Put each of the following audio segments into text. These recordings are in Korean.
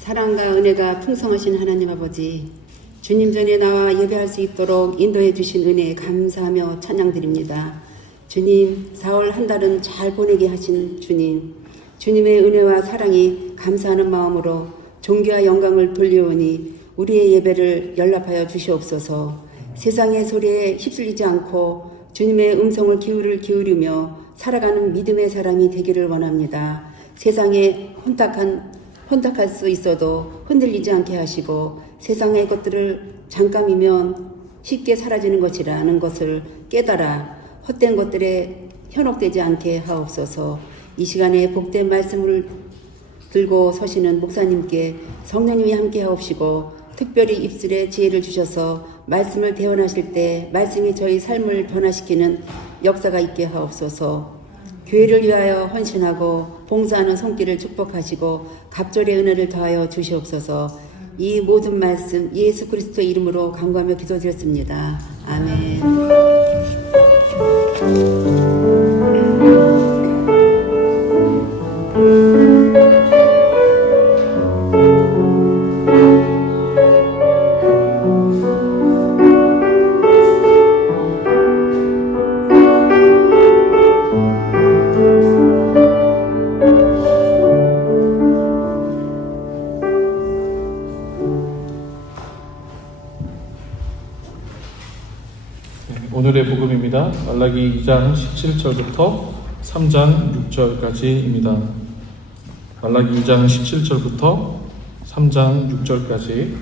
사랑과 은혜가 풍성하신 하나님 아버지, 주님 전에 나와 예배할 수 있도록 인도해 주신 은혜에 감사하며 찬양드립니다. 주님, 4월 한 달은 잘 보내게 하신 주님, 주님의 은혜와 사랑이 감사하는 마음으로 존귀와 영광을 돌려오니 우리의 예배를 연락하여 주시옵소서. 세상의 소리에 휩쓸리지 않고 주님의 음성을 기울이며 살아가는 믿음의 사람이 되기를 원합니다. 세상에 혼탁할 수 있어도 흔들리지 않게 하시고 세상의 것들을 잠깐이면 쉽게 사라지는 것이라는 것을 깨달아 헛된 것들에 현혹되지 않게 하옵소서. 이 시간에 복된 말씀을 들고 서시는 목사님께 성령님이 함께 하옵시고 특별히 입술에 지혜를 주셔서 말씀을 대언하실 때 말씀이 저희 삶을 변화시키는 역사가 있게 하옵소서. 교회를 위하여 헌신하고 봉사하는 손길을 축복하시고 갑절의 은혜를 더하여 주시옵소서. 이 모든 말씀 예수 그리스도의 이름으로 간구하며 기도드렸습니다. 아멘. 오늘의 복음입니다. 말라기 2장 17절부터 3장 6절까지입니다. 말라기 2장 17절부터 3장 6절까지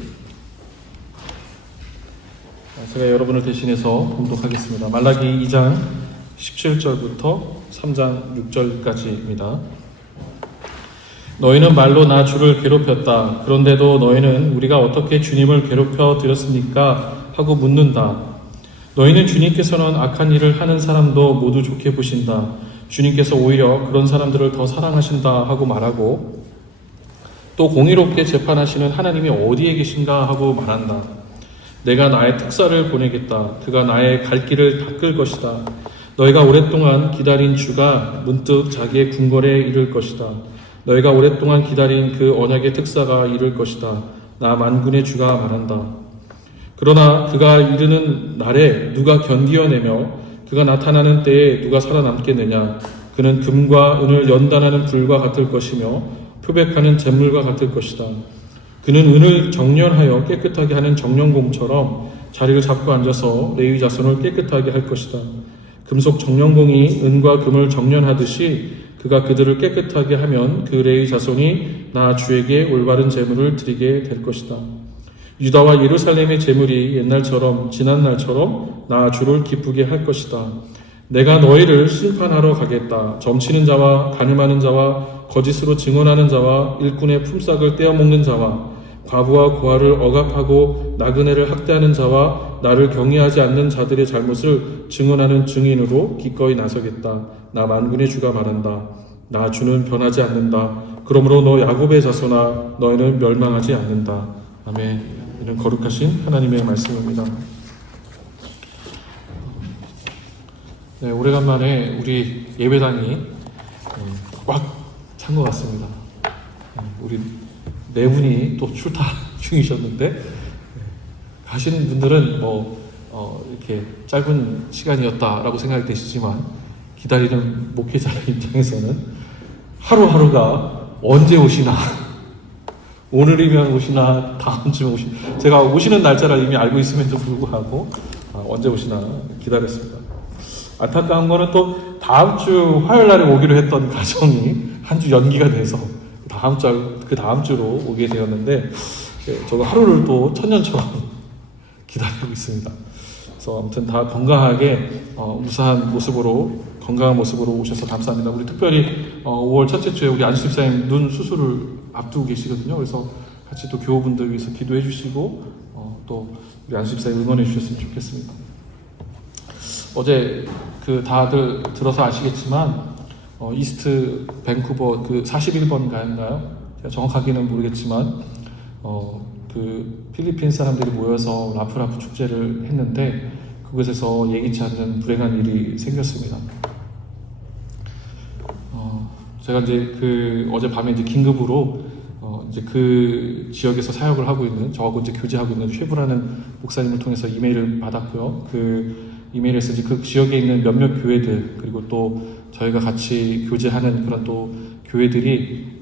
제가 여러분을 대신해서 봉독하겠습니다. 말라기 2장 17절부터 3장 6절까지입니다. 너희는 말로 나 주를 괴롭혔다. 그런데도 너희는 우리가 어떻게 주님을 괴롭혀 드렸습니까? 하고 묻는다. 너희는 주님께서는 악한 일을 하는 사람도 모두 좋게 보신다. 주님께서 오히려 그런 사람들을 더 사랑하신다 하고 말하고 또 공의롭게 재판하시는 하나님이 어디에 계신가 하고 말한다. 내가 나의 특사를 보내겠다. 그가 나의 갈 길을 닦을 것이다. 너희가 오랫동안 기다린 주가 문득 자기의 궁궐에 이를 것이다. 너희가 오랫동안 기다린 그 언약의 특사가 이를 것이다. 나 만군의 주가 말한다. 그러나 그가 이르는 날에 누가 견디어내며 그가 나타나는 때에 누가 살아남겠느냐. 그는 금과 은을 연단하는 불과 같을 것이며 표백하는 잿물과 같을 것이다. 그는 은을 정렬하여 깨끗하게 하는 정령공처럼 자리를 잡고 앉아서 레위 자손을 깨끗하게 할 것이다. 금속 정령공이 은과 금을 정련하듯이 그가 그들을 깨끗하게 하면 그 레위 자손이 나 주에게 올바른 제물을 드리게 될 것이다. 유다와 예루살렘의 제물이 옛날처럼 지난날처럼 나 주를 기쁘게 할 것이다. 내가 너희를 심판하러 가겠다. 점치는 자와 간음하는 자와 거짓으로 증언하는 자와 일꾼의 품삯을 떼어먹는 자와 과부와 고아를 억압하고 나그네를 학대하는 자와 나를 경외하지 않는 자들의 잘못을 증언하는 증인으로 기꺼이 나서겠다. 나 만군의 주가 말한다. 나 주는 변하지 않는다. 그러므로 너 야곱의 자손아 너희는 멸망하지 않는다. 아멘. 이는 거룩하신 하나님의 말씀입니다. 네, 오래간만에 우리 예배당이 꽉 찬 것 같습니다. 우리 네 분이 또 출타 중이셨는데 가시는 분들은 이렇게 짧은 시간이었다라고 생각이 되시지만 기다리는 목회자의 입장에서는 하루하루가 언제 오시나 오늘이면 오시나 다음 주면 오시나 제가 오시는 날짜를 이미 알고 있음에도 불구하고 언제 오시나 기다렸습니다. 안타까운 거는 또 다음 주 화요일 날에 오기로 했던 가정이 한 주 연기가 돼서 그 다음 주로 오게 되었는데 저도 하루를 또 천년처럼 기다리고 있습니다. 그래서 아무튼 다 건강하게 무사한 모습으로 건강한 모습으로 오셔서 감사합니다. 우리 특별히 5월 첫째 주에 우리 안수 집사님 눈 수술을 앞두고 계시거든요. 그래서 같이 또 교우분들 위해서 기도해 주시고 또 우리 안수 집사님 응원해 주셨으면 좋겠습니다. 어제 다들 들어서 아시겠지만 이스트 밴쿠버 41번 가인가요? 제가 정확하게는 모르겠지만 필리핀 사람들이 모여서 라프라프 축제를 했는데 그곳에서 예기치 않는 불행한 일이 생겼습니다. 제가 이제 어젯밤에 이제 긴급으로 이제 그 지역에서 사역을 하고 있는, 저하고 이제 교제하고 있는 쉐브라는 목사님을 통해서 이메일을 받았고요. 그 이메일에서 이제 그 지역에 있는 몇몇 교회들, 그리고 또 저희가 같이 교제하는 그런 또 교회들이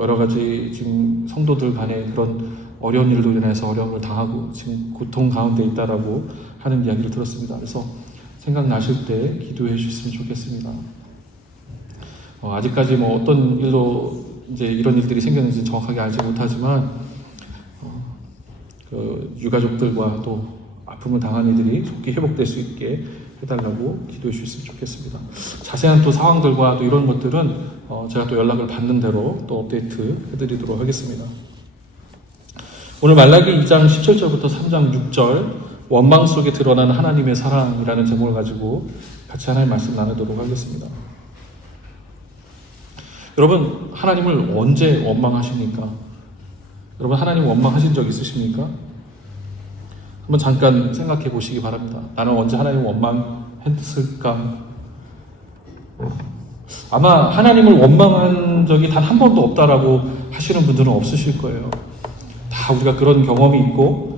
여러 가지 지금 성도들 간에 그런 어려운 일로 인해서 어려움을 당하고 지금 고통 가운데 있다라고 하는 이야기를 들었습니다. 그래서 생각나실 때 기도해 주셨으면 좋겠습니다. 아직까지 뭐 어떤 일로 이제 이런 일들이 생겼는지 정확하게 알지 못하지만 그 유가족들과 또 아픔을 당한 이들이 좋게 회복될 수 있게 해달라고 기도해 주셨으면 좋겠습니다. 자세한 또 상황들과 또 이런 것들은 제가 또 연락을 받는 대로 또 업데이트 해드리도록 하겠습니다. 오늘 말라기 2장 17절부터 3장 6절 원망 속에 드러난 하나님의 사랑이라는 제목을 가지고 같이 하나님의 말씀 나누도록 하겠습니다. 여러분, 하나님을 언제 원망하십니까? 여러분, 하나님 원망하신 적 있으십니까? 한번 잠깐 생각해 보시기 바랍니다. 나는 언제 하나님을 원망했을까? 아마 하나님을 원망한 적이 단 한 번도 없다라고 하시는 분들은 없으실 거예요. 다 우리가 그런 경험이 있고,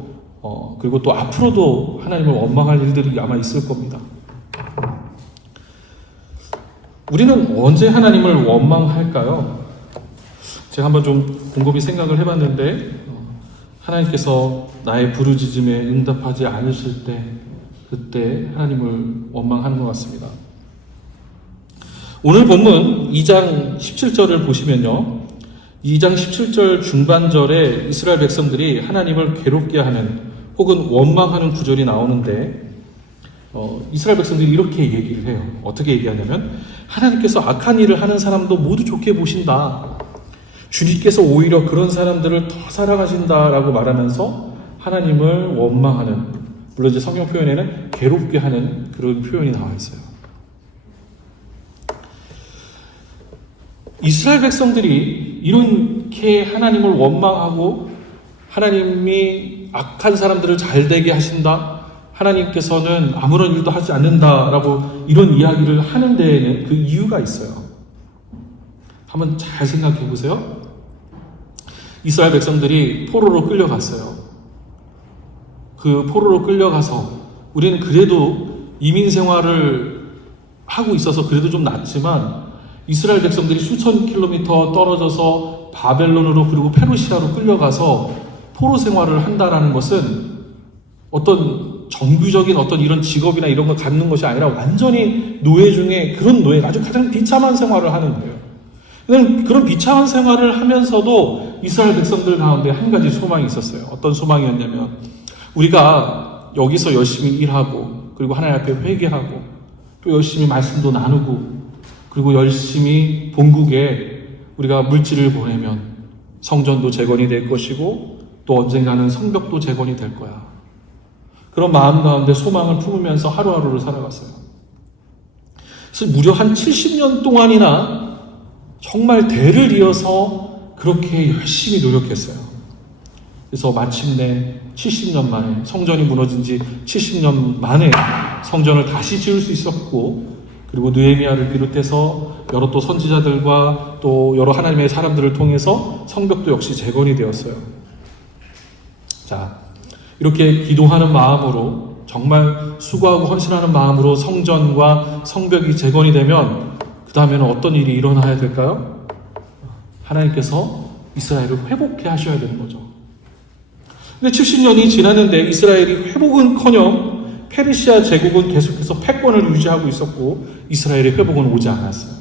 그리고 또 앞으로도 하나님을 원망할 일들이 아마 있을 겁니다. 우리는 언제 하나님을 원망할까요? 제가 한번 좀 곰곰이 생각을 해봤는데, 하나님께서 나의 부르짖음에 응답하지 않으실 때, 그때 하나님을 원망하는 것 같습니다. 오늘 본문 2장 17절을 보시면요, 2장 17절 중반절에 이스라엘 백성들이 하나님을 괴롭게 하는 혹은 원망하는 구절이 나오는데, 이스라엘 백성들이 이렇게 얘기를 해요. 어떻게 얘기하냐면, 하나님께서 악한 일을 하는 사람도 모두 좋게 보신다. 주님께서 오히려 그런 사람들을 더 사랑하신다라고 말하면서 하나님을 원망하는, 물론 이제 성경 표현에는 괴롭게 하는 그런 표현이 나와 있어요. 이스라엘 백성들이 이렇게 하나님을 원망하고 하나님이 악한 사람들을 잘되게 하신다, 하나님께서는 아무런 일도 하지 않는다라고 이런 이야기를 하는 데에는 그 이유가 있어요. 한번 잘 생각해 보세요. 이스라엘 백성들이 포로로 끌려갔어요. 그 포로로 끌려가서 우리는 그래도 이민 생활을 하고 있어서 그래도 좀 낫지만, 이스라엘 백성들이 수천 킬로미터 떨어져서 바벨론으로 그리고 페르시아로 끌려가서 포로 생활을 한다라는 것은 어떤 정규적인 어떤 이런 직업이나 이런 걸 갖는 것이 아니라 완전히 노예 중에 그런 노예, 아주 가장 비참한 생활을 하는 거예요. 그런 비참한 생활을 하면서도 이스라엘 백성들 가운데 한 가지 소망이 있었어요. 어떤 소망이었냐면, 우리가 여기서 열심히 일하고 그리고 하나님 앞에 회개하고 또 열심히 말씀도 나누고 그리고 열심히 본국에 우리가 물질을 보내면 성전도 재건이 될 것이고 또 언젠가는 성벽도 재건이 될 거야. 그런 마음 가운데 소망을 품으면서 하루하루를 살아갔어요. 그래서 무려 한 70년 동안이나 정말 대를 이어서 그렇게 열심히 노력했어요. 그래서 마침내 70년 만에, 성전이 무너진 지 70년 만에 성전을 다시 지을 수 있었고, 그리고 느헤미야를 비롯해서 여러 또 선지자들과 또 여러 하나님의 사람들을 통해서 성벽도 역시 재건이 되었어요. 자, 이렇게 기도하는 마음으로, 정말 수고하고 헌신하는 마음으로 성전과 성벽이 재건이 되면 그 다음에는 어떤 일이 일어나야 될까요? 하나님께서 이스라엘을 회복해 하셔야 되는 거죠. 근데 70년이 지났는데 이스라엘이 회복은커녕 페르시아 제국은 계속해서 패권을 유지하고 있었고 이스라엘의 회복은 오지 않았어요.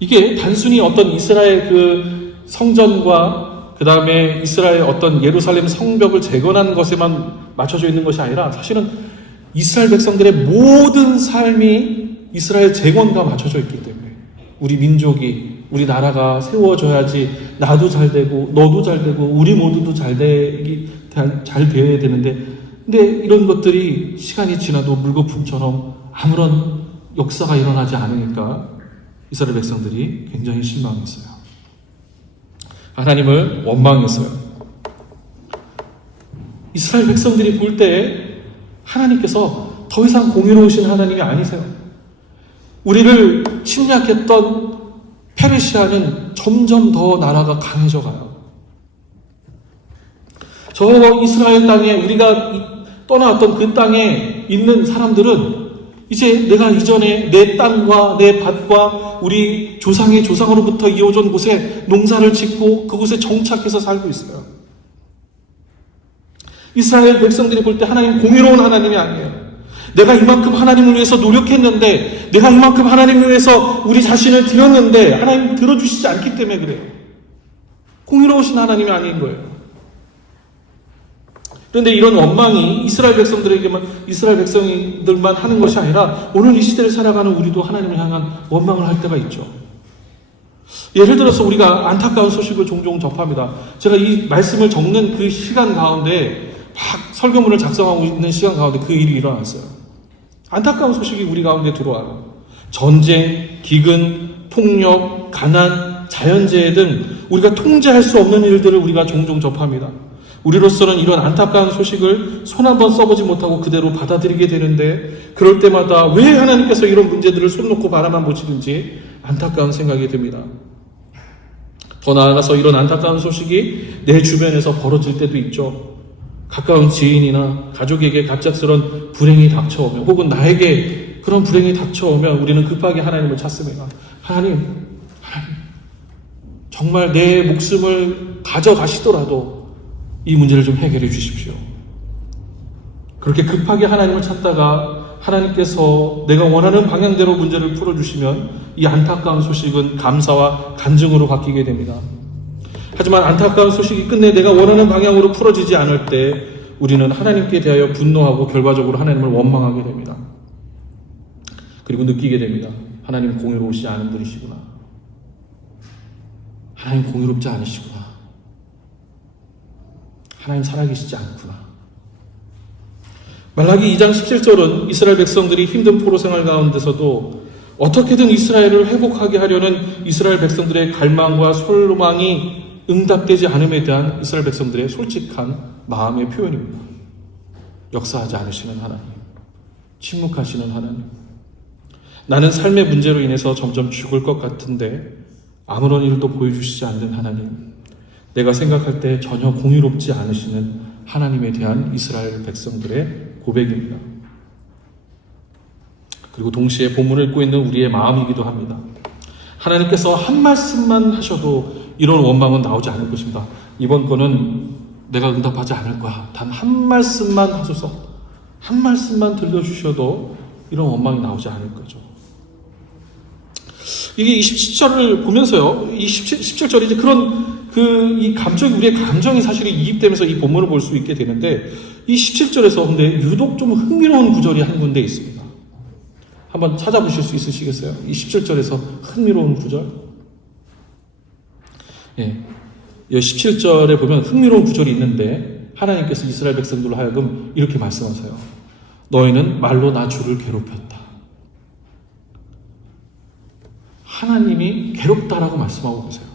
이게 단순히 어떤 이스라엘 그 성전과 그 다음에 이스라엘 어떤 예루살렘 성벽을 재건하는 것에만 맞춰져 있는 것이 아니라, 사실은 이스라엘 백성들의 모든 삶이 이스라엘 재건과 맞춰져 있기 때문에 우리 민족이, 우리 나라가 세워져야지 나도 잘 되고 너도 잘 되고 우리 모두도 잘 되어야 되는데, 근데 이런 것들이 시간이 지나도 물거품처럼 아무런 역사가 일어나지 않으니까 이스라엘 백성들이 굉장히 실망했어요. 하나님을 원망했어요. 이스라엘 백성들이 볼 때 하나님께서 더 이상 공의로우신 하나님이 아니세요. 우리를 침략했던 페르시아는 점점 더 나라가 강해져 가요. 저 이스라엘 땅에 우리가 떠나왔던 그 땅에 있는 사람들은 이제 내가 이전에 내 땅과 내 밭과 우리 조상의 조상으로부터 이어진 곳에 농사를 짓고 그곳에 정착해서 살고 있어요. 이스라엘 백성들이 볼 때 하나님 공의로운 하나님이 아니에요. 내가 이만큼 하나님을 위해서 노력했는데, 내가 이만큼 하나님을 위해서 우리 자신을 드렸는데 하나님 들어주시지 않기 때문에 그래요. 공의로우신 하나님이 아닌 거예요. 그런데 이런 원망이 이스라엘 백성들만 하는 것이 아니라 오늘 이 시대를 살아가는 우리도 하나님을 향한 원망을 할 때가 있죠. 예를 들어서 우리가 안타까운 소식을 종종 접합니다. 제가 이 말씀을 적는 그 시간 가운데 막 설교문을 작성하고 있는 시간 가운데 그 일이 일어났어요. 안타까운 소식이 우리 가운데 들어와요. 전쟁, 기근, 폭력, 가난, 자연재해 등 우리가 통제할 수 없는 일들을 우리가 종종 접합니다. 우리로서는 이런 안타까운 소식을 손 한번 써보지 못하고 그대로 받아들이게 되는데, 그럴 때마다 왜 하나님께서 이런 문제들을 손 놓고 바라만 보시는지 안타까운 생각이 듭니다. 더 나아가서 이런 안타까운 소식이 내 주변에서 벌어질 때도 있죠. 가까운 지인이나 가족에게 갑작스런 불행이 닥쳐오면, 혹은 나에게 그런 불행이 닥쳐오면 우리는 급하게 하나님을 찾습니다. 하나님, 정말 내 목숨을 가져가시더라도 이 문제를 좀 해결해 주십시오. 그렇게 급하게 하나님을 찾다가 하나님께서 내가 원하는 방향대로 문제를 풀어주시면 이 안타까운 소식은 감사와 간증으로 바뀌게 됩니다. 하지만 안타까운 소식이 끝내 내가 원하는 방향으로 풀어지지 않을 때 우리는 하나님께 대하여 분노하고 결과적으로 하나님을 원망하게 됩니다. 그리고 느끼게 됩니다. 하나님 공의로우시지 않은 분이시구나. 하나님 공의롭지 않으시구나. 하나님 살아계시지 않구나. 말라기 2장 17절은 이스라엘 백성들이 힘든 포로 생활 가운데서도 어떻게든 이스라엘을 회복하게 하려는 이스라엘 백성들의 갈망과 소망이 응답되지 않음에 대한 이스라엘 백성들의 솔직한 마음의 표현입니다. 역사하지 않으시는 하나님, 침묵하시는 하나님, 나는 삶의 문제로 인해서 점점 죽을 것 같은데 아무런 일도 보여주시지 않는 하나님, 내가 생각할 때 전혀 공의롭지 않으시는 하나님에 대한 이스라엘 백성들의 고백입니다. 그리고 동시에 본문을 읽고 있는 우리의 마음이기도 합니다. 하나님께서 한 말씀만 하셔도 이런 원망은 나오지 않을 것입니다. 이번 거는 내가 응답하지 않을 거야. 단 한 말씀만 하소서. 한 말씀만 들려주셔도 이런 원망이 나오지 않을 거죠. 이게 27절을 보면서요, 이 17절이 이제 그런 이 감정이, 우리의 감정이 사실 이입되면서 이 본문을 볼 수 있게 되는데, 이 17절에서 근데 유독 좀 흥미로운 구절이 한 군데 있습니다. 한번 찾아보실 수 있으시겠어요? 이 17절에서 흥미로운 구절. 예. 이 17절에 보면 흥미로운 구절이 있는데, 하나님께서 이스라엘 백성들로 하여금 이렇게 말씀하세요. 너희는 말로 나 주를 괴롭혔다. 하나님이 괴롭다라고 말씀하고 계세요.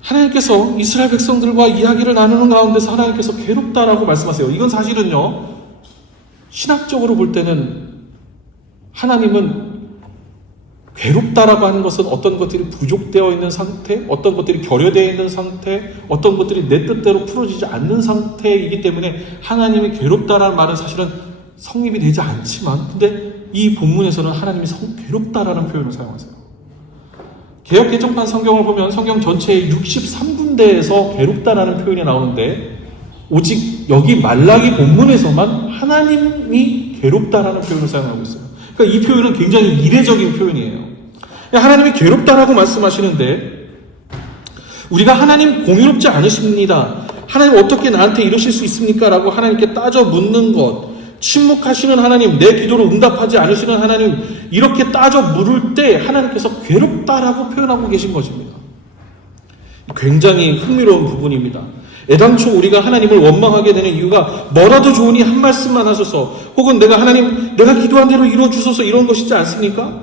하나님께서 이스라엘 백성들과 이야기를 나누는 가운데서 하나님께서 괴롭다라고 말씀하세요. 이건 사실은요, 신학적으로 볼 때는 하나님은 괴롭다라고 하는 것은 어떤 것들이 부족되어 있는 상태, 어떤 것들이 결여되어 있는 상태, 어떤 것들이 내 뜻대로 풀어지지 않는 상태이기 때문에 하나님이 괴롭다라는 말은 사실은 성립이 되지 않지만, 근데 이 본문에서는 하나님이 괴롭다라는 표현을 사용하세요. 개역 개정판 성경을 보면 성경 전체의 63군데에서 괴롭다라는 표현이 나오는데, 오직 여기 말라기 본문에서만 하나님이 괴롭다라는 표현을 사용하고 있어요. 그러니까 이 표현은 굉장히 이례적인 표현이에요. 하나님이 괴롭다라고 말씀하시는데, 우리가 하나님 공의롭지 않으십니다, 하나님 어떻게 나한테 이러실 수 있습니까? 라고 하나님께 따져 묻는 것, 침묵하시는 하나님, 내 기도를 응답하지 않으시는 하나님, 이렇게 따져 물을 때 하나님께서 괴롭다라고 표현하고 계신 것입니다. 굉장히 흥미로운 부분입니다. 애당초 우리가 하나님을 원망하게 되는 이유가 뭐라도 좋으니 한 말씀만 하소서, 혹은 하나님, 내가 기도한 대로 이루어주소서, 이런 것이지 않습니까?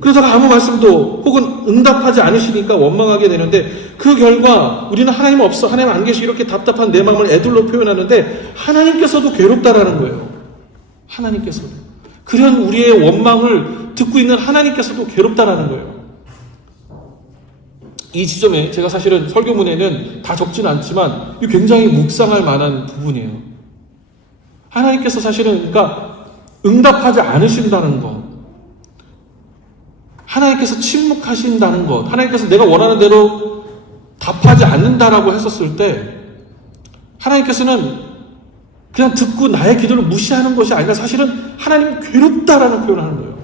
그러다가 아무 말씀도 혹은 응답하지 않으시니까 원망하게 되는데, 그 결과 우리는 하나님 없어, 하나님 안 계시, 이렇게 답답한 내 마음을 애들로 표현하는데 하나님께서도 괴롭다라는 거예요. 하나님께서. 그런 우리의 원망을 듣고 있는 하나님께서도 괴롭다라는 거예요. 이 지점에 제가 사실은 설교문에는 다 적지는 않지만 이 굉장히 묵상할 만한 부분이에요. 하나님께서 사실은 그러니까 응답하지 않으신다는 것, 하나님께서 침묵하신다는 것, 하나님께서 내가 원하는 대로 답하지 않는다라고 했었을 때 하나님께서는 그냥 듣고 나의 기도를 무시하는 것이 아니라 사실은 하나님은 괴롭다라는 표현을 하는 거예요.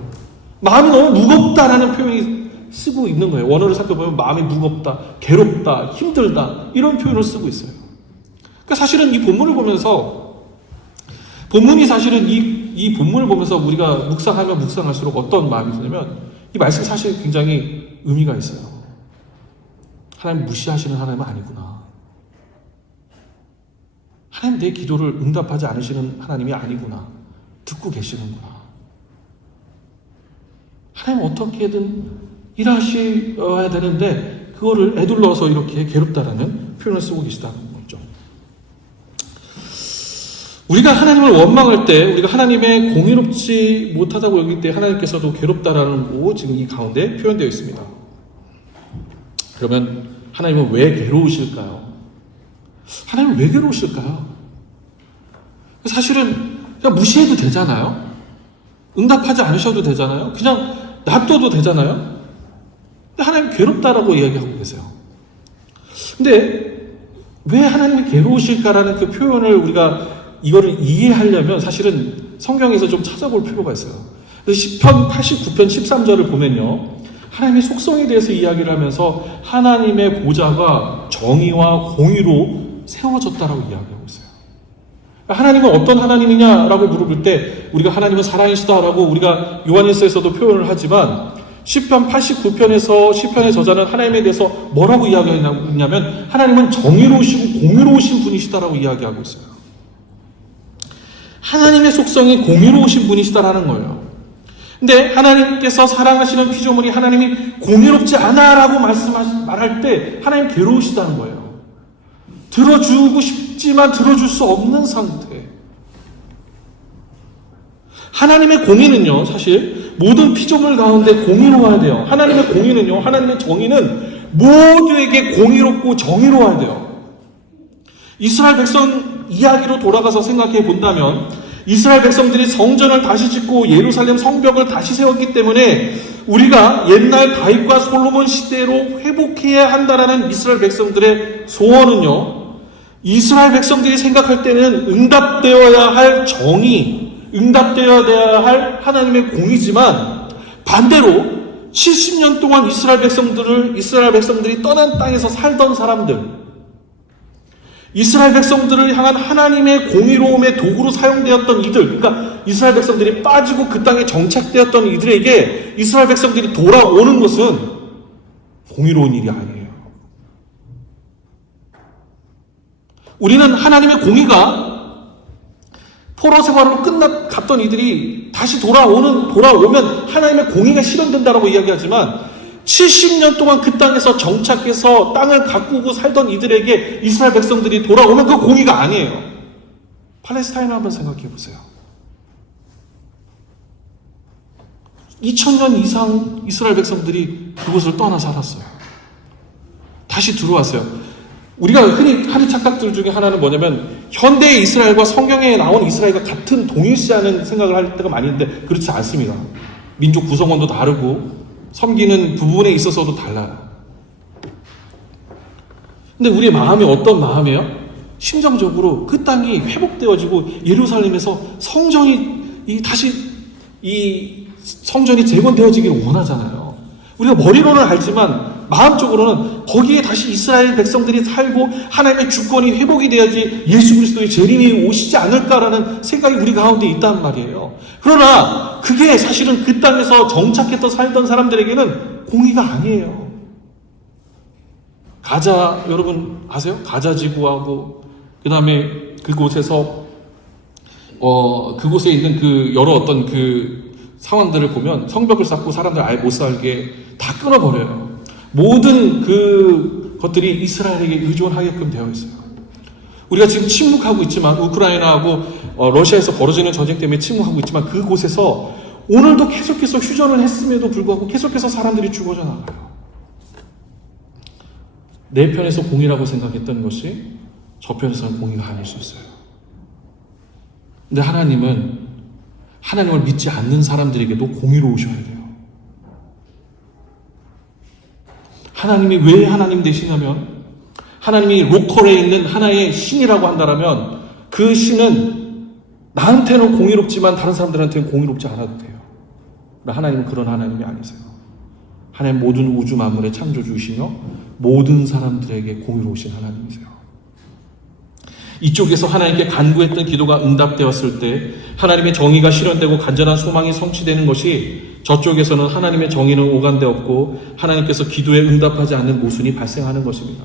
마음이 너무 무겁다라는 표현이 쓰고 있는 거예요. 원어를 살펴보면 마음이 무겁다, 괴롭다, 힘들다 이런 표현을 쓰고 있어요. 그러니까 사실은 이 본문을 보면서 본문이 사실은 이 본문을 보면서 우리가 묵상하면 묵상할수록 어떤 마음이 드냐면 이 말씀이 사실 굉장히 의미가 있어요. 하나님 무시하시는 하나님은 아니구나. 하나님 내 기도를 응답하지 않으시는 하나님이 아니구나. 듣고 계시는구나. 하나님 어떻게든 일하셔야 되는데 그거를 에둘러서 이렇게 괴롭다라는 표현을 쓰고 계시다는 거죠. 우리가 하나님을 원망할 때, 우리가 하나님의 공의롭지 못하다고 여길 때 하나님께서도 괴롭다라는 거 지금 이 가운데 표현되어 있습니다. 그러면 하나님은 왜 괴로우실까요? 하나님은 왜 괴로우실까요? 사실은 그냥 무시해도 되잖아요. 응답하지 않으셔도 되잖아요. 그냥 놔둬도 되잖아요. 근데 하나님 괴롭다라고 이야기하고 계세요. 근데 왜 하나님이 괴로우실까라는 그 표현을 우리가 이거를 이해하려면 사실은 성경에서 좀 찾아볼 필요가 있어요. 시편 89편 13절을 보면요, 하나님의 속성에 대해서 이야기를 하면서 하나님의 보좌가 정의와 공의로 세워졌다라고 이야기하고 있어요. 하나님은 어떤 하나님이냐라고 물어볼 때 우리가 하나님은 살아계시다라고 우리가 요한일서에서도 표현을 하지만 시편 89편에서 시편의 저자는 하나님에 대해서 뭐라고 이야기하냐면 하나님은 정의로우시고 공의로우신 분이시다라고 이야기하고 있어요. 하나님의 속성이 공의로우신 분이시다라는 거예요. 근데 하나님께서 사랑하시는 피조물이 하나님이 공의롭지 않아라고 말할 때 하나님 괴로우시다는 거예요. 들어주고 싶지만 들어줄 수 없는 상태. 하나님의 공의는요, 사실 모든 피조물 가운데 공의로워야 돼요. 하나님의 공의는요, 하나님의 정의는 모두에게 공의롭고 정의로워야 돼요. 이스라엘 백성 이야기로 돌아가서 생각해 본다면 이스라엘 백성들이 성전을 다시 짓고 예루살렘 성벽을 다시 세웠기 때문에 우리가 옛날 다윗과 솔로몬 시대로 회복해야 한다라는 이스라엘 백성들의 소원은요, 이스라엘 백성들이 생각할 때는 응답되어야 할 정의, 응답되어야 할 하나님의 공의지만 반대로 70년 동안 이스라엘 백성들이 떠난 땅에서 살던 사람들, 이스라엘 백성들을 향한 하나님의 공의로움의 도구로 사용되었던 이들, 그러니까 이스라엘 백성들이 빠지고 그 땅에 정착되었던 이들에게 이스라엘 백성들이 돌아오는 것은 공의로운 일이 아니에요. 우리는 하나님의 공의가 포로 생활로 갔던 이들이 다시 돌아오면 하나님의 공의가 실현된다라고 이야기하지만 70년 동안 그 땅에서 정착해서 땅을 가꾸고 살던 이들에게 이스라엘 백성들이 돌아오면 그 공의가 아니에요. 팔레스타인을 한번 생각해 보세요. 2000년 이상 이스라엘 백성들이 그곳을 떠나 살았어요. 다시 들어왔어요. 우리가 흔히 하는 착각들 중에 하나는 뭐냐면 현대의 이스라엘과 성경에 나온 이스라엘과 같은 동일시하는 생각을 할 때가 많이 있는데 그렇지 않습니다. 민족 구성원도 다르고 섬기는 부분에 있어서도 달라요. 근데 우리의 마음이 어떤 마음이에요? 심정적으로 그 땅이 회복되어지고 예루살렘에서 성전이 재건되어지기를 원하잖아요. 우리가 머리로는 알지만 마음적으로는 거기에 다시 이스라엘 백성들이 살고 하나님의 주권이 회복이 돼야지 예수 그리스도의 재림이 오시지 않을까라는 생각이 우리 가운데 있단 말이에요. 그러나 그게 사실은 그 땅에서 정착해서 살던 사람들에게는 공의가 아니에요. 가자, 여러분 아세요? 가자 지구하고 그 다음에 그곳에서 그곳에 있는 그 여러 어떤 그 상황들을 보면 성벽을 쌓고 사람들 아예 못 살게 다 끊어버려요. 모든 그 것들이 이스라엘에게 의존하게끔 되어 있어요. 우리가 지금 침묵하고 있지만 우크라이나하고 러시아에서 벌어지는 전쟁 때문에 침묵하고 있지만 그곳에서 오늘도 계속해서 휴전을 했음에도 불구하고 계속해서 사람들이 죽어져 나가요. 내 편에서 공의라고 생각했던 것이 저 편에서는 공의가 아닐 수 있어요. 근데 하나님은 하나님을 믿지 않는 사람들에게도 공의로우셔야 돼요. 하나님이 왜 하나님 되시냐면 하나님이 로컬에 있는 하나의 신이라고 한다면 그 신은 나한테는 공의롭지만 다른 사람들한테는 공의롭지 않아도 돼요. 하나님은 그런 하나님이 아니세요. 하나님 모든 우주 만물의 창조주이시며 모든 사람들에게 공의로우신 하나님이세요. 이쪽에서 하나님께 간구했던 기도가 응답되었을 때 하나님의 정의가 실현되고 간절한 소망이 성취되는 것이 저쪽에서는 하나님의 정의는 오간되었고 하나님께서 기도에 응답하지 않는 모순이 발생하는 것입니다.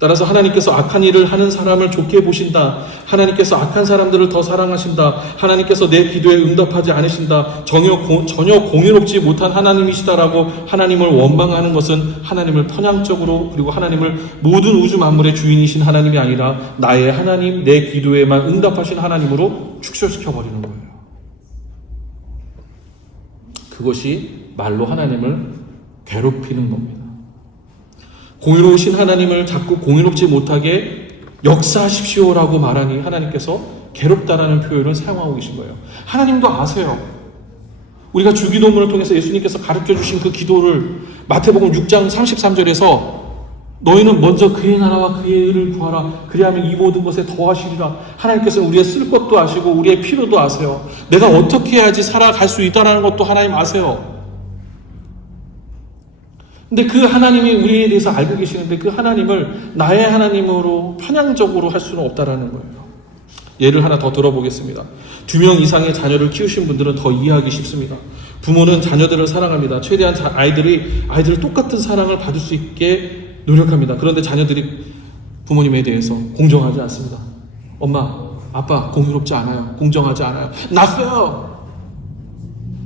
따라서 하나님께서 악한 일을 하는 사람을 좋게 보신다. 하나님께서 악한 사람들을 더 사랑하신다. 하나님께서 내 기도에 응답하지 않으신다. 전혀 공의롭지 못한 하나님이시다라고 하나님을 원망하는 것은 하나님을 편향적으로 그리고 하나님을 모든 우주 만물의 주인이신 하나님이 아니라 나의 하나님, 내 기도에만 응답하신 하나님으로 축소시켜버리는 거예요. 그것이 말로 하나님을 괴롭히는 겁니다. 공의로우신 하나님을 자꾸 공의롭지 못하게 역사하십시오라고 말하니 하나님께서 괴롭다라는 표현을 사용하고 계신 거예요. 하나님도 아세요. 우리가 주기도문을 통해서 예수님께서 가르쳐주신 그 기도를 마태복음 6장 33절에서 너희는 먼저 그의 나라와 그의 의를 구하라. 그리하면 이 모든 것에 더하시리라. 하나님께서는 우리의 쓸 것도 아시고 우리의 필요도 아세요. 내가 어떻게 해야지 살아갈 수 있다는 것도 하나님 아세요. 근데 그 하나님이 우리에 대해서 알고 계시는데 그 하나님을 나의 하나님으로 편향적으로 할 수는 없다라는 거예요. 예를 하나 더 들어보겠습니다. 2명 이상의 자녀를 키우신 분들은 더 이해하기 쉽습니다. 부모는 자녀들을 사랑합니다. 최대한 아이들을 똑같은 사랑을 받을 수 있게 노력합니다. 그런데 자녀들이 부모님에 대해서 공정하지 않습니다. 엄마, 아빠 공의롭지 않아요. 공정하지 않아요. 나빠요.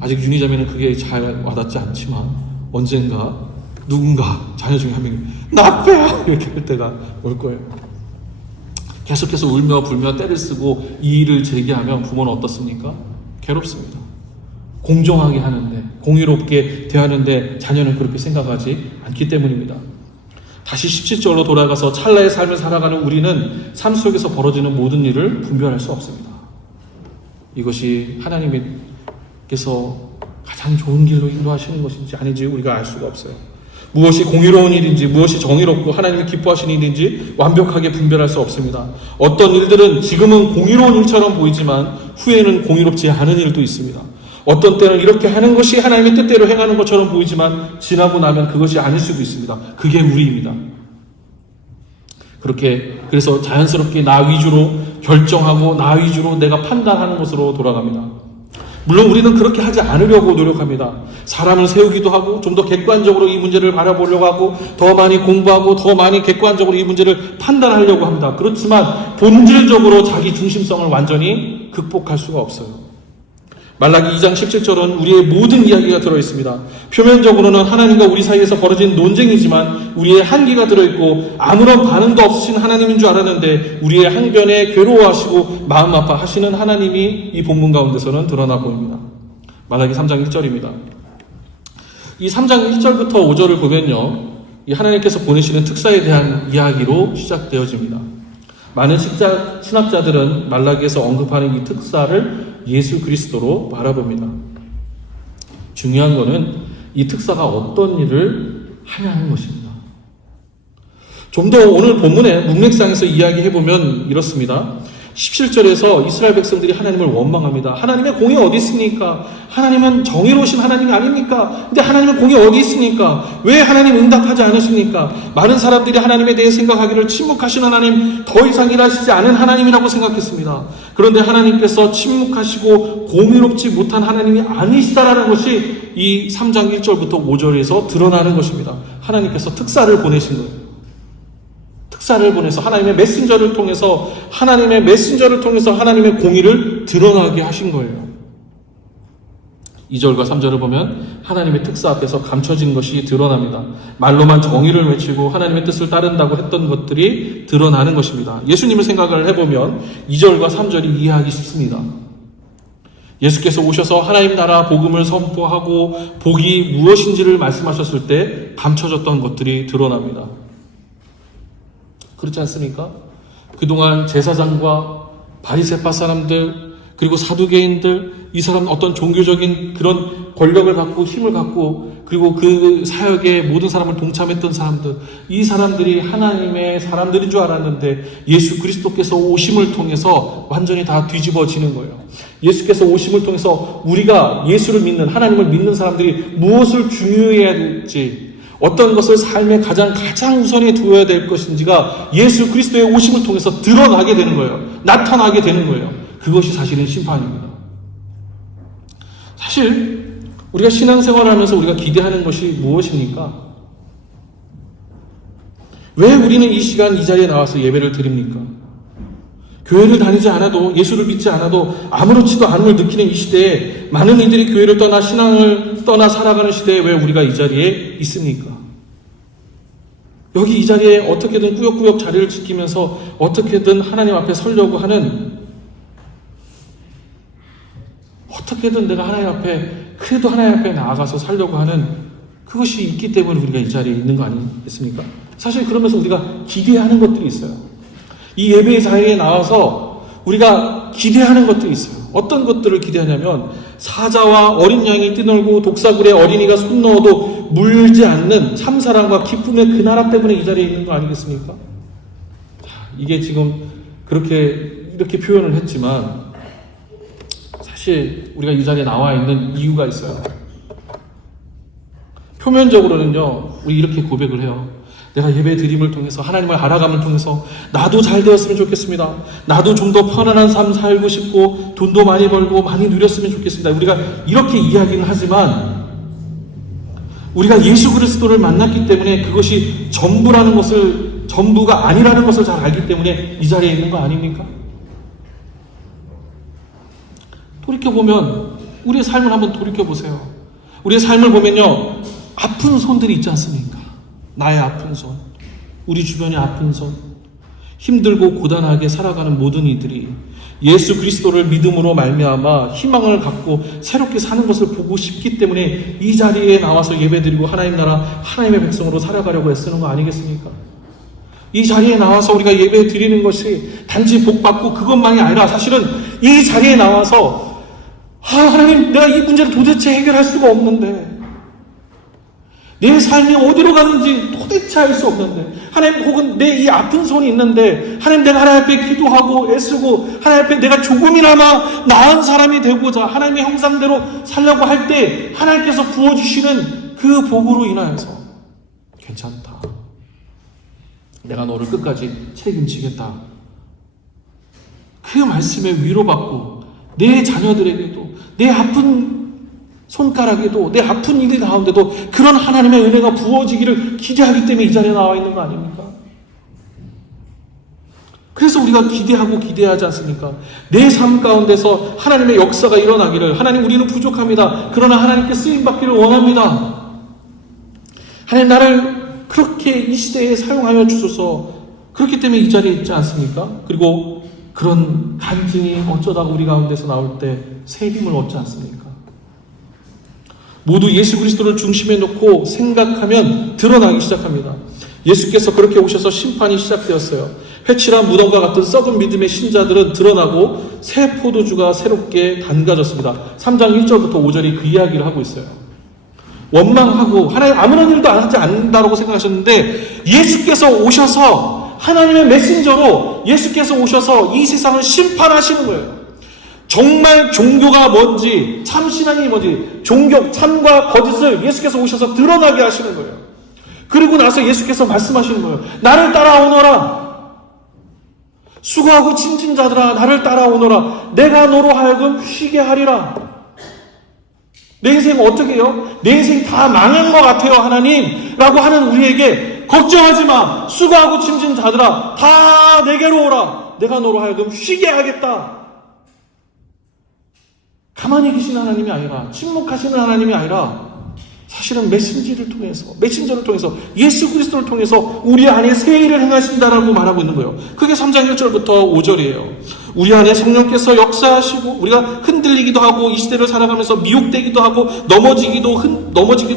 아직 윤희자매는 그게 잘 와닿지 않지만 언젠가 누군가 자녀 중에 한 명이 나빠요 이렇게 할 때가 올 거예요. 계속해서 울며 불며 때를 쓰고 이의를 제기하면 부모는 어떻습니까? 괴롭습니다. 공정하게 하는데 공의롭게 대하는데 자녀는 그렇게 생각하지 않기 때문입니다. 다시 17절로 돌아가서 찰나의 삶을 살아가는 우리는 삶 속에서 벌어지는 모든 일을 분별할 수 없습니다. 이것이 하나님께서 가장 좋은 길로 인도하시는 것인지 아닌지 우리가 알 수가 없어요. 무엇이 공의로운 일인지 무엇이 정의롭고 하나님이 기뻐하시는 일인지 완벽하게 분별할 수 없습니다. 어떤 일들은 지금은 공의로운 일처럼 보이지만 후에는 공의롭지 않은 일도 있습니다. 어떤 때는 이렇게 하는 것이 하나님의 뜻대로 행하는 것처럼 보이지만 지나고 나면 그것이 아닐 수도 있습니다. 그게 우리입니다. 그래서 자연스럽게 나 위주로 결정하고 나 위주로 내가 판단하는 것으로 돌아갑니다. 물론 우리는 그렇게 하지 않으려고 노력합니다. 사람을 세우기도 하고 좀 더 객관적으로 이 문제를 바라보려고 하고 더 많이 공부하고 더 많이 객관적으로 이 문제를 판단하려고 합니다. 그렇지만 본질적으로 자기 중심성을 완전히 극복할 수가 없어요. 말라기 2장 17절은 우리의 모든 이야기가 들어있습니다. 표면적으로는 하나님과 우리 사이에서 벌어진 논쟁이지만 우리의 한계가 들어있고 아무런 반응도 없으신 하나님인 줄 알았는데 우리의 항변에 괴로워하시고 마음 아파하시는 하나님이 이 본문 가운데서는 드러나 보입니다. 말라기 3장 1절입니다. 이 3장 1절부터 5절을 보면요, 이 하나님께서 보내시는 특사에 대한 이야기로 시작되어집니다. 많은 신학자들은 말라기에서 언급하는 이 특사를 예수 그리스도로 바라봅니다. 중요한 것은 이 특사가 어떤 일을 하냐는 것입니다. 좀 더 오늘 본문의 문맥상에서 이야기해보면 이렇습니다. 17절에서 이스라엘 백성들이 하나님을 원망합니다. 하나님의 공의 어디 있습니까? 하나님은 정의로우신 하나님이 아닙니까? 근데 하나님의 공의 어디 있습니까? 왜 하나님 응답하지 않으십니까? 많은 사람들이 하나님에 대해 생각하기를 침묵하신 하나님, 더 이상 일하시지 않은 하나님이라고 생각했습니다. 그런데 하나님께서 침묵하시고 공의롭지 못한 하나님이 아니시다라는 것이 이 3장 1절부터 5절에서 드러나는 것입니다. 하나님께서 특사를 보내신 거예요. 특사를 보내서 하나님의 메신저를 통해서 하나님의 공의를 드러나게 하신 거예요. 2절과 3절을 보면 하나님의 특사 앞에서 감춰진 것이 드러납니다. 말로만 정의를 외치고 하나님의 뜻을 따른다고 했던 것들이 드러나는 것입니다. 예수님을 생각을 해보면 2절과 3절이 이해하기 쉽습니다. 예수께서 오셔서 하나님 나라 복음을 선포하고 복이 무엇인지를 말씀하셨을 때 감춰졌던 것들이 드러납니다. 그렇지 않습니까? 그동안 제사장과 바리새파 사람들 그리고 사두개인들, 이 사람은 어떤 종교적인 그런 권력을 갖고 힘을 갖고 그리고 그 사역에 모든 사람을 동참했던 사람들, 이 사람들이 하나님의 사람들인 줄 알았는데 예수 그리스도께서 오심을 통해서 완전히 다 뒤집어지는 거예요. 예수께서 오심을 통해서 우리가 예수를 믿는, 하나님을 믿는 사람들이 무엇을 중요해야 될지, 어떤 것을 삶의 가장 우선에 두어야 될 것인지가 예수 그리스도의 오심을 통해서 드러나게 되는 거예요. 나타나게 되는 거예요. 그것이 사실은 심판입니다. 사실 우리가 신앙생활을 하면서 우리가 기대하는 것이 무엇입니까? 왜 우리는 이 시간 이 자리에 나와서 예배를 드립니까? 교회를 다니지 않아도, 예수를 믿지 않아도 아무렇지도 않음을 느끼는 이 시대에 많은 이들이 교회를 떠나 신앙을 떠나 살아가는 시대에 왜 우리가 이 자리에 있습니까? 여기 이 자리에 어떻게든 꾸역꾸역 자리를 지키면서 어떻게든 하나님 앞에 서려고 하는, 어떻게든 내가 하나님 앞에, 그래도 하나님 앞에 나아가서 살려고 하는 그것이 있기 때문에 우리가 이 자리에 있는 거 아니겠습니까? 사실 그러면서 우리가 기대하는 것들이 있어요. 이 예배의 자리에 나와서 우리가 기대하는 것들이 있어요. 어떤 것들을 기대하냐면 사자와 어린 양이 뛰놀고 독사굴에 어린이가 손 넣어도 물지 않는 참사랑과 기쁨의 그 나라 때문에 이 자리에 있는 거 아니겠습니까? 이게 지금 이렇게 표현을 했지만 사실 우리가 이 자리에 나와 있는 이유가 있어요. 표면적으로는요, 우리 이렇게 고백을 해요. 내가 예배 드림을 통해서 하나님을 알아감을 통해서 나도 잘 되었으면 좋겠습니다. 나도 좀 더 편안한 삶 살고 싶고 돈도 많이 벌고 많이 누렸으면 좋겠습니다. 우리가 이렇게 이야기는 하지만 우리가 예수 그리스도를 만났기 때문에 그것이 전부가 아니라는 것을 잘 알기 때문에 이 자리에 있는 거 아닙니까? 돌이켜보면 우리의 삶을 한번 돌이켜보세요. 우리의 삶을 보면요, 아픈 손들이 있지 않습니까? 나의 아픈 손, 우리 주변의 아픈 손, 힘들고 고단하게 살아가는 모든 이들이 예수 그리스도를 믿음으로 말미암아 희망을 갖고 새롭게 사는 것을 보고 싶기 때문에 이 자리에 나와서 예배드리고 하나님 나라, 하나님의 백성으로 살아가려고 애쓰는 거 아니겠습니까? 이 자리에 나와서 우리가 예배 드리는 것이 단지 복받고 그것만이 아니라 사실은 이 자리에 나와서 하나님, 내가 이 문제를 도대체 해결할 수가 없는데, 내 삶이 어디로 가는지 도대체 알 수 없는데, 하나님, 혹은 내 이 아픈 손이 있는데, 하나님, 내가 하나님 앞에 기도하고 애쓰고 하나님 앞에 내가 조금이나마 나은 사람이 되고자 하나님의 형상대로 살려고 할 때 하나님께서 부어주시는 그 복으로 인하여서 괜찮다, 내가 너를 끝까지 책임지겠다, 그 말씀에 위로받고 내 자녀들에게도, 내 아픈 손가락에도, 내 아픈 일이 가운데도 그런 하나님의 은혜가 부어지기를 기대하기 때문에 이 자리에 나와 있는 거 아닙니까? 그래서 우리가 기대하고 기대하지 않습니까? 내 삶 가운데서 하나님의 역사가 일어나기를, 하나님 우리는 부족합니다, 그러나 하나님께 쓰임받기를 원합니다, 하나님 나를 그렇게 이 시대에 사용하여 주소서, 그렇기 때문에 이 자리에 있지 않습니까? 그리고 그런 간증이 어쩌다가 우리 가운데서 나올 때 새 힘을 얻지 않습니까? 모두 예수 그리스도를 중심에 놓고 생각하면 드러나기 시작합니다. 예수께서 그렇게 오셔서 심판이 시작되었어요. 회칠한 무덤과 같은 썩은 믿음의 신자들은 드러나고 새 포도주가 새롭게 담가졌습니다. 3장 1절부터 5절이 그 이야기를 하고 있어요. 원망하고 하나님 아무런 일도 하지 않는다고 생각하셨는데 예수께서 오셔서, 하나님의 메신저로 예수께서 오셔서 이 세상을 심판하시는 거예요. 정말 종교가 뭔지, 참신앙이 뭔지, 종교, 참과 거짓을 예수께서 오셔서 드러나게 하시는 거예요. 그리고 나서 예수께서 말씀하시는 거예요. 나를 따라오너라. 수고하고 짐진 자들아, 나를 따라오너라. 내가 너로 하여금 쉬게 하리라. 내 인생 어떻게 해요? 내 인생 다 망한 것 같아요, 하나님 라고 하는 우리에게 걱정하지 마, 수고하고 짐진 자들아, 다 내게로 오라. 내가 너로 하여금 쉬게 하겠다. 가만히 계시는 하나님이 아니라, 침묵하시는 하나님이 아니라 사실은 메신저를 통해서 예수 그리스도를 통해서 우리 안에 새 일을 행하신다라고 말하고 있는 거예요. 그게 3장 1절부터 5절이에요. 우리 안에 성령께서 역사하시고 우리가 흔들리기도 하고 이 시대를 살아가면서 미혹되기도 하고 넘어지기도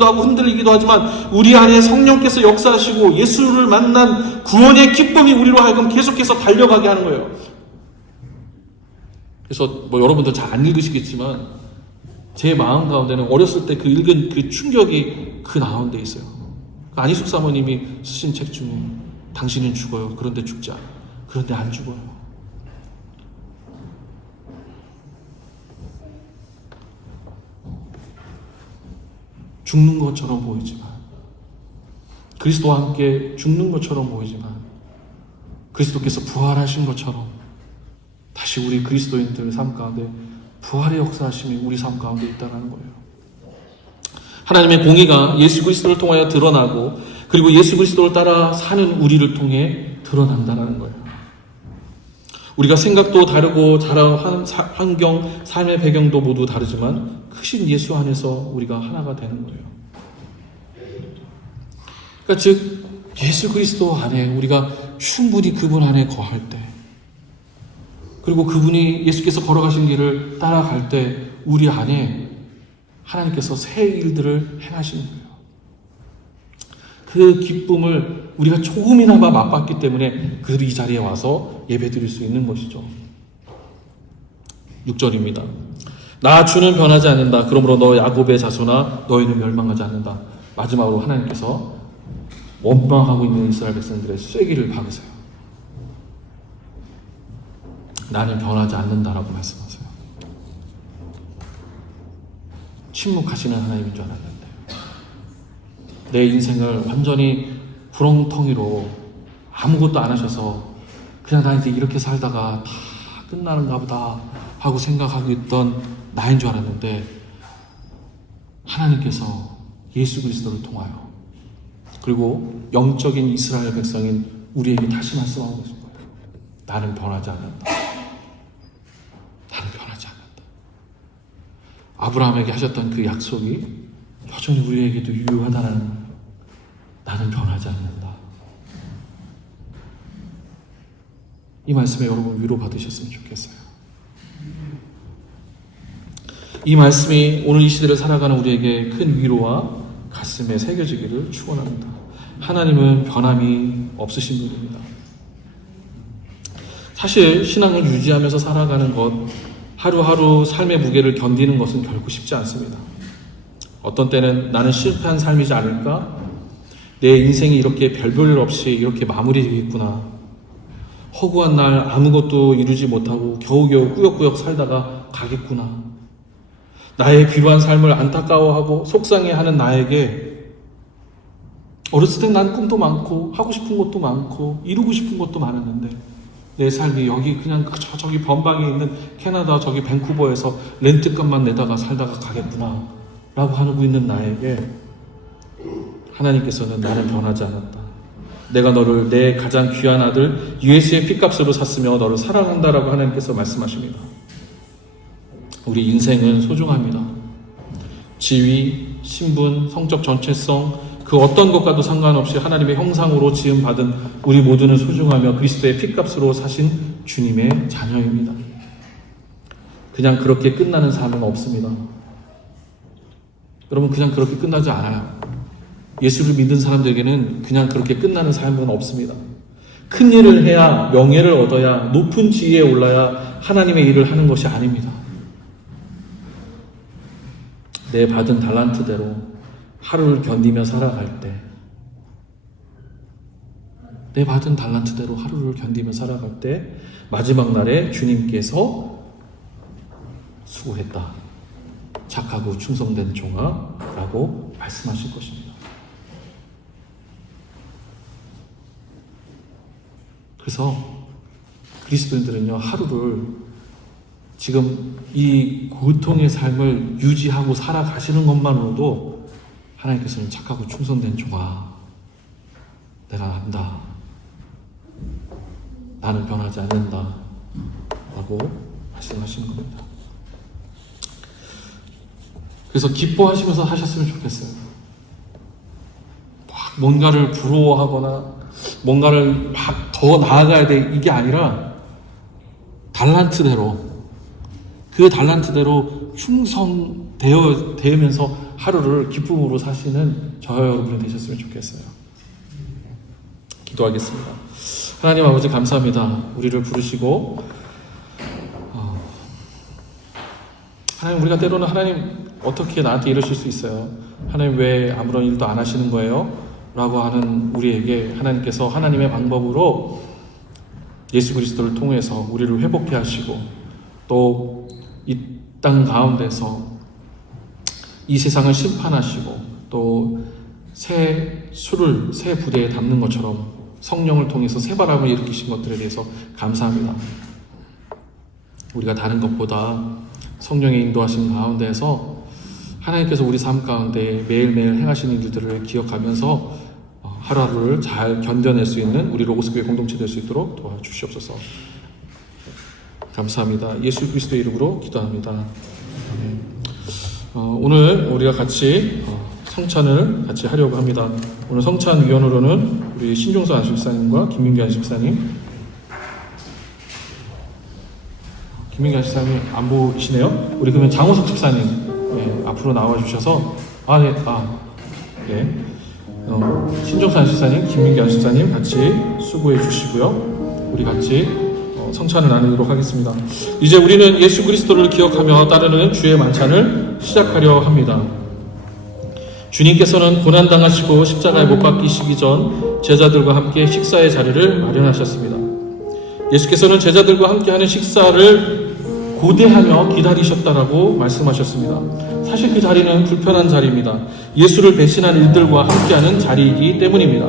하고 흔들리기도 하지만 우리 안에 성령께서 역사하시고 예수를 만난 구원의 기쁨이 우리로 하여금 계속해서 달려가게 하는 거예요. 그래서 여러분들 잘 안 읽으시겠지만 제 마음 가운데는 어렸을 때 그 읽은 그 충격이 그 가운데 있어요. 안희숙 사모님이 쓰신 책 중에 당신은 죽어요. 그런데 죽지 않아. 그런데 안 죽어요. 죽는 것처럼 보이지만, 그리스도와 함께 죽는 것처럼 보이지만 그리스도께서 부활하신 것처럼 다시 우리 그리스도인들 삶 가운데 부활의 역사하심이 우리 삶 가운데 있다는 거예요. 하나님의 공의가 예수 그리스도를 통하여 드러나고 그리고 예수 그리스도를 따라 사는 우리를 통해 드러난다는 거예요. 우리가 생각도 다르고 자란 환경, 삶의 배경도 모두 다르지만 크신 예수 안에서 우리가 하나가 되는 거예요. 그러니까 즉 예수 그리스도 안에 우리가 충분히 그분 안에 거할 때, 그리고 그분이 예수께서 걸어가신 길을 따라갈 때 우리 안에 하나님께서 새 일들을 행하시는 거예요. 그 기쁨을 우리가 조금이나마 맛봤기 때문에 그들이 이 자리에 와서 예배드릴 수 있는 것이죠. 6절입니다. 나 주는 변하지 않는다. 그러므로 너 야곱의 자손아 너희는 멸망하지 않는다. 마지막으로 하나님께서 원망하고 있는 이스라엘 백성들의 쐐기를 박으세요. 나는 변하지 않는다라고 말씀하세요. 침묵하시는 하나님인 줄 알았는데 내 인생을 완전히 구렁텅이로 아무것도 안 하셔서 그냥 나 이제 이렇게 살다가 다 끝나는가 보다 하고 생각하고 있던 나인 줄 알았는데 하나님께서 예수 그리스도를 통하여 그리고 영적인 이스라엘 백성인 우리에게 다시 말씀하고 계신 거예요. 나는 변하지 않는다. 나는 변하지 않는다. 아브라함에게 하셨던 그 약속이 여전히 우리에게도 유효하다는 거예요. 나는 변하지 않는다. 이 말씀에 여러분 위로받으셨으면 좋겠어요. 이 말씀이 오늘 이 시대를 살아가는 우리에게 큰 위로와 가슴에 새겨지기를 축원합니다. 하나님은 변함이 없으신 분입니다. 사실 신앙을 유지하면서 살아가는 것, 하루하루 삶의 무게를 견디는 것은 결코 쉽지 않습니다. 어떤 때는 나는 실패한 삶이지 않을까? 내 인생이 이렇게 별볼 일 없이 이렇게 마무리되겠구나. 허구한 날 아무것도 이루지 못하고 겨우겨우 꾸역꾸역 살다가 가겠구나. 나의 비루한 삶을 안타까워하고 속상해하는 나에게 어렸을 땐 난 꿈도 많고 하고 싶은 것도 많고 이루고 싶은 것도 많았는데 내 삶이 여기 그냥 저기 변방에 있는 캐나다 저기 밴쿠버에서 렌트값만 내다가 살다가 가겠구나 라고 하고 있는 나에게 하나님께서는 나는 변하지 않았다. 내가 너를 내 가장 귀한 아들 예수의 피값으로 샀으며 너를 사랑한다라고 하나님께서 말씀하십니다. 우리 인생은 소중합니다. 지위, 신분, 성적 정체성 그 어떤 것과도 상관없이 하나님의 형상으로 지음받은 우리 모두는 소중하며 그리스도의 피값으로 사신 주님의 자녀입니다. 그냥 그렇게 끝나는 삶은 없습니다. 여러분 그냥 그렇게 끝나지 않아요. 예수를 믿는 사람들에게는 그냥 그렇게 끝나는 삶은 없습니다. 큰 일을 해야 명예를 얻어야 높은 지위에 올라야 하나님의 일을 하는 것이 아닙니다. 내 받은 달란트대로 하루를 견디며 살아갈 때, 내 받은 달란트대로 하루를 견디며 살아갈 때 마지막 날에 주님께서 수고했다. 착하고 충성된 종아 라고 말씀하실 것입니다. 그래서 그리스도인들은요, 하루를 지금 이 고통의 삶을 유지하고 살아가시는 것만으로도 하나님께서는 착하고 충성된 종아, 내가 안다. 나는 변하지 않는다. 라고 말씀하시는 겁니다. 그래서 기뻐하시면서 하셨으면 좋겠어요. 막 뭔가를 부러워하거나 뭔가를 막 더 나아가야 돼 이게 아니라 달란트대로 그 달란트대로 충성되면서 하루를 기쁨으로 사시는 저와 여러분이 되셨으면 좋겠어요. 기도하겠습니다. 하나님 아버지 감사합니다. 우리를 부르시고 하나님 우리가 때로는 하나님 어떻게 나한테 이러실 수 있어요? 하나님 왜 아무런 일도 안 하시는 거예요? 라고 하는 우리에게 하나님께서 하나님의 방법으로 예수 그리스도를 통해서 우리를 회복해 하시고 또 이 땅 가운데서 이 세상을 심판하시고 또 새 부대에 담는 것처럼 성령을 통해서 새 바람을 일으키신 것들에 대해서 감사합니다. 우리가 다른 것보다 성령의 인도하신 가운데에서 하나님께서 우리 삶 가운데 매일매일 행하시는 일들을 기억하면서 하루하루를 잘 견뎌낼 수 있는 우리 로고스교회 공동체 될 수 있도록 도와주시옵소서. 감사합니다. 예수 그리스도의 이름으로 기도합니다. 오늘 우리가 같이 성찬을 같이 하려고 합니다. 오늘 성찬 위원으로는 우리 신종서 안식사님과 김민규 안식사님. 김민규 안식사님 안 보이시네요. 우리 그러면 장호석 집사님 앞으로 나와 주셔서 신종서 안식사님, 김민규 안식사님 같이 수고해 주시고요. 우리 같이 성찬을 나누도록 하겠습니다. 이제 우리는 예수 그리스도를 기억하며 따르는 주의 만찬을 시작하려 합니다. 주님께서는 고난당하시고 십자가에 못 박히시기 전 제자들과 함께 식사의 자리를 마련하셨습니다. 예수께서는 제자들과 함께하는 식사를 고대하며 기다리셨다라고 말씀하셨습니다. 사실 그 자리는 불편한 자리입니다. 예수를 배신한 이들과 함께하는 자리이기 때문입니다.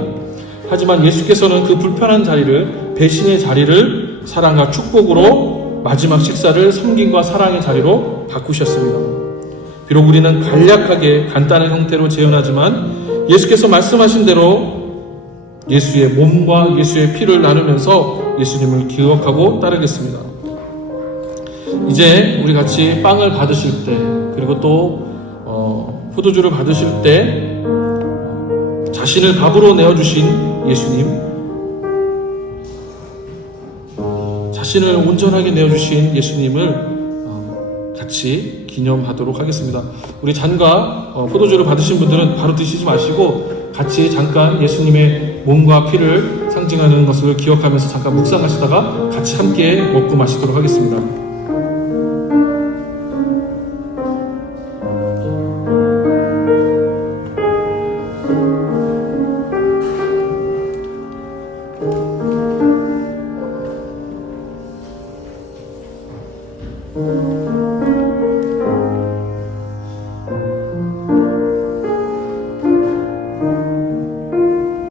하지만 예수께서는 그 불편한 자리를, 배신의 자리를 사랑과 축복으로 마지막 식사를 섬김과 사랑의 자리로 바꾸셨습니다. 비록 우리는 간략하게 간단한 형태로 재현하지만 예수께서 말씀하신 대로 예수의 몸과 예수의 피를 나누면서 예수님을 기억하고 따르겠습니다. 이제 우리 같이 빵을 받으실 때 그리고 또 포도주를 받으실 때 자신을 밥으로 내어주신 예수님, 자신을 온전하게 내어주신 예수님을 같이 기념하도록 하겠습니다. 우리 잔과 포도주를 받으신 분들은 바로 드시지 마시고 같이 잠깐 예수님의 몸과 피를 상징하는 것을 기억하면서 잠깐 묵상하시다가 같이 함께 먹고 마시도록 하겠습니다.